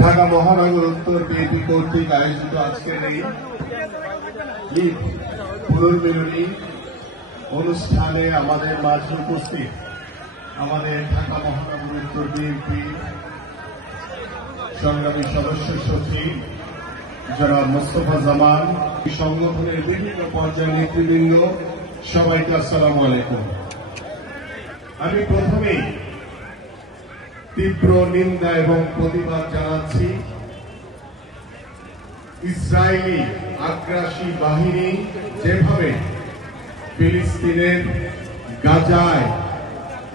ঢাকা মহানগর উত্তর বিএনপি কর্তৃক আয়োজিত আজকের এই ঈদ পুনর্মিলনী অনুষ্ঠানে আমাদের মাঝে উপস্থিত আমাদের ঢাকা মহানগর উত্তর বিএনপি সংগ্রামী সদস্য সচিব যারা মোস্তফা জামান, সংগঠনের বিভিন্ন পর্যায়ের নেতৃবৃন্দ, সবাইকে আসসালামু আলাইকুম। আমি প্রথমেই তীব্র নিন্দা এবং প্রতিবাদ জানাচ্ছি ইসরায়েলি আগ্রাসী বাহিনী যেভাবে ফিলিস্তিনের গাজায়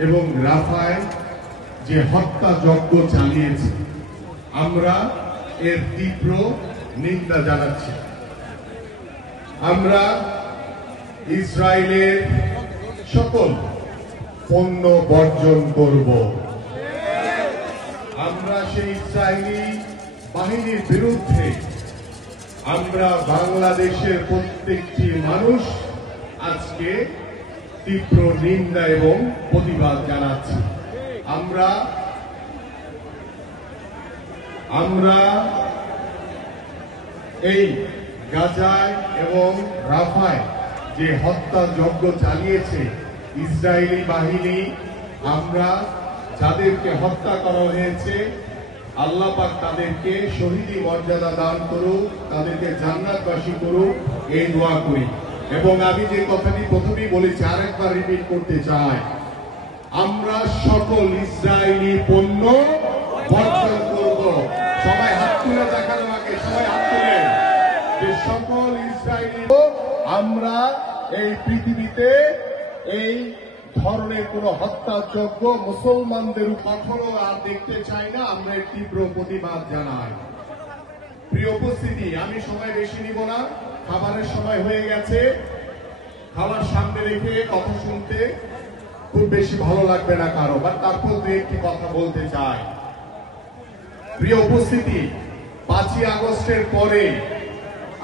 এবং রাফায় যে হত্যাযজ্ঞ চালিয়েছে, আমরা এর তীব্র নিন্দা জানাচ্ছি। আমরা ইসরায়েলের সকল পণ্য বর্জন করব। আমরা সেই ইসরায়েলি বাহিনীর বিরুদ্ধে আমরা বাংলাদেশের প্রত্যেকটি মানুষ আজকে তীব্র নিন্দা এবং প্রতিবাদ জানাচ্ছি। আমরা এই গাজায় এবং রাফায় যে হত্যাযজ্ঞ চালিয়েছে ইসরায়েলি বাহিনী, আমরা যাদেরকে হত্যা করা হয়েছে আল্লাহ পাক তাদেরকে শহীদি মর্যাদা দান করুক, তাদেরকে জান্নাতবাসী করুক, এই দোয়া করি। এবং আমি যে কথাটি প্রথমেই বলেছি আরেকবার রিপিট করতে চাই, আমরা সকল ইসরায়েলি পণ্য বর্জন করব। সবাই হাত তুলে দেখানো আগে, সবাই হাত তুলে, যে সকল ইসরায়েলি আমরা এই পৃথিবীতে এই ধরনের কোন হত্যাযজ্ঞ মুসলমানদের কখনো আর দেখতে চাই না। আমরা এর তীব্র প্রতিবাদ জানাই। প্রিয় উপস্থিতি, আমি সময় বেশি নিব না, খাবারের সময় হয়ে গেছে। খাবার সামনে রেখে কথা শুনতে খুব বেশি ভালো লাগবে না কারো, বা তারপর দু একটি কথা বলতে চাই। প্রিয় উপস্থিতি, 5ই আগস্টের পরে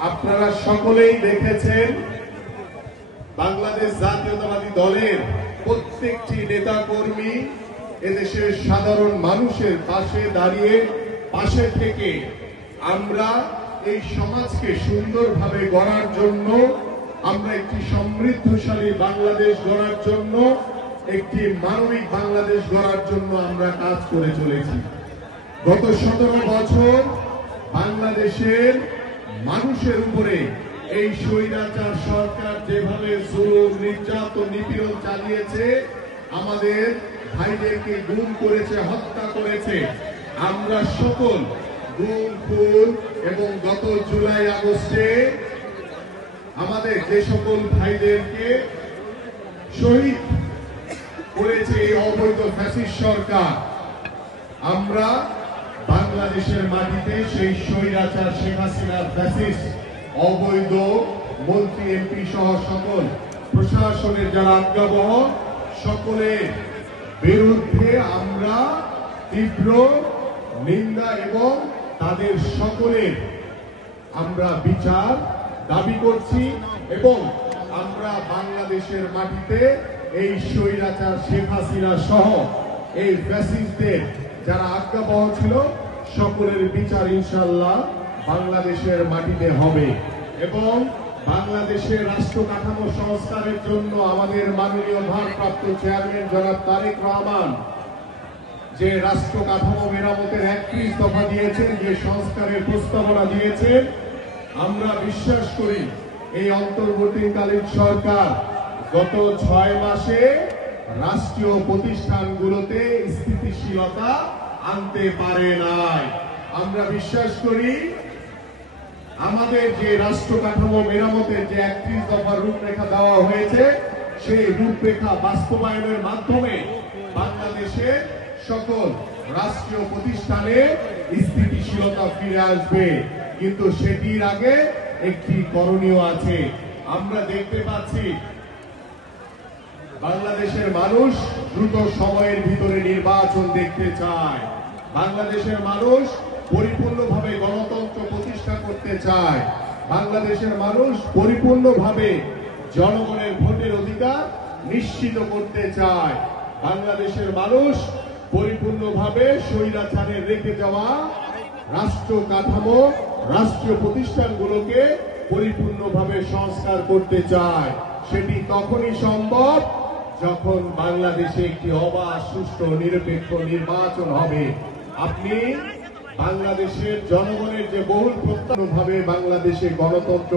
আপনারা সকলেই দেখেছেন বাংলাদেশ জাতীয়তাবাদী দলের প্রত্যেকটি নেতা কর্মী এদেশের সাধারণ মানুষের পাশে দাঁড়িয়ে, পাশে থেকে আমরা এই সমাজকে সুন্দরভাবে গড়ার জন্য, আমরা একটি সমৃদ্ধশালী বাংলাদেশ গড়ার জন্য, একটি মানবিক বাংলাদেশ গড়ার জন্য আমরা কাজ করে চলেছি। গত 17 বছর বাংলাদেশের মানুষের উপরে এই স্বৈরাচার সরকার যেভাবে জুলুম, নির্যাতন, নিপীড়ন চালিয়েছে, আমাদের ভাইদেরকে গুম করেছে, হত্যা করেছে, আমরা সকল গুম, খুন এবং গত জুলাই আগস্টে আমাদের যে সকল ভাইদেরকে শহীদ করেছে এই অবৈধ ফ্যাসিস্ট সরকার, আমরা বাংলাদেশের মাটিতে সেই স্বৈরাচার শেখ হাসিনার ফ্যাসিস্ট অবৈধ মন্ত্রী, এমপি সহ সকল প্রশাসনের যারা আজ্ঞাবহ, সকলের বিরুদ্ধে আমরা তীব্র নিন্দা এবং তাদের সকলের আমরা বিচার দাবি করছি। এবং আমরা বাংলাদেশের মাটিতে এই স্বৈরাচার শেখ হাসিনা সহ এই ফ্যাসিস্টদের যারা আজ্ঞাবহ ছিল, সকলের বিচার ইনশাআল্লাহ বাংলাদেশের মাটিতে হবে। এবং বাংলাদেশের রাষ্ট্র কাঠামো সংস্কারের জন্য আমাদের মাননীয় ভারপ্রাপ্ত চেয়ারম্যান জনাব তারেক রহমান যে রাষ্ট্র কাঠামো মেরামতের 31 দফা দিয়েছেন, যে সংস্কারের প্রস্তাবনা দিয়েছেন, আমরা বিশ্বাস করি এই অন্তর্বর্তীকালীন সরকার গত 6 মাসে রাষ্ট্রীয় প্রতিষ্ঠানগুলোতে স্থিতিশীলতা আনতে পারে নাই। আমরা বিশ্বাস করি আমাদের যে রাষ্ট্র কাঠামো মেরামতের যে 31 দফার রূপরেখা দেওয়া হয়েছে, সেই রূপরেখা বাস্তবায়নের মাধ্যমে বাংলাদেশের সকল রাষ্ট্রীয় প্রতিষ্ঠানে স্থিতিশীলতা ফিরে আসবে। কিন্তু সেটির আগে একটি করণীয় আছে। আমরা দেখতে পাচ্ছি বাংলাদেশের মানুষ দ্রুত সময়ের ভিতরে নির্বাচন দেখতে চায়। বাংলাদেশের মানুষ পরিপূর্ণভাবে গণতন্ত্র প্রতিষ্ঠা করতে চায়। বাংলাদেশের মানুষ পরিপূর্ণভাবে জনগণের ভোটের অধিকার নিশ্চিত করতে চায়। বাংলাদেশের মানুষ পরিপূর্ণভাবে স্বৈরাচারের রেখে যাওয়া রাষ্ট্র কাঠামো, রাষ্ট্রীয় প্রতিষ্ঠানগুলোকে পরিপূর্ণভাবে সংস্কার করতে চায়। সেটি তখনই সম্ভব যখন বাংলাদেশে একটি অবাধ, সুষ্ঠু, নিরপেক্ষ নির্বাচন হবে। আপনি বাংলাদেশের জনগণের যে বহুল প্রত্যাশিতভাবে বাংলাদেশে গণতন্ত্র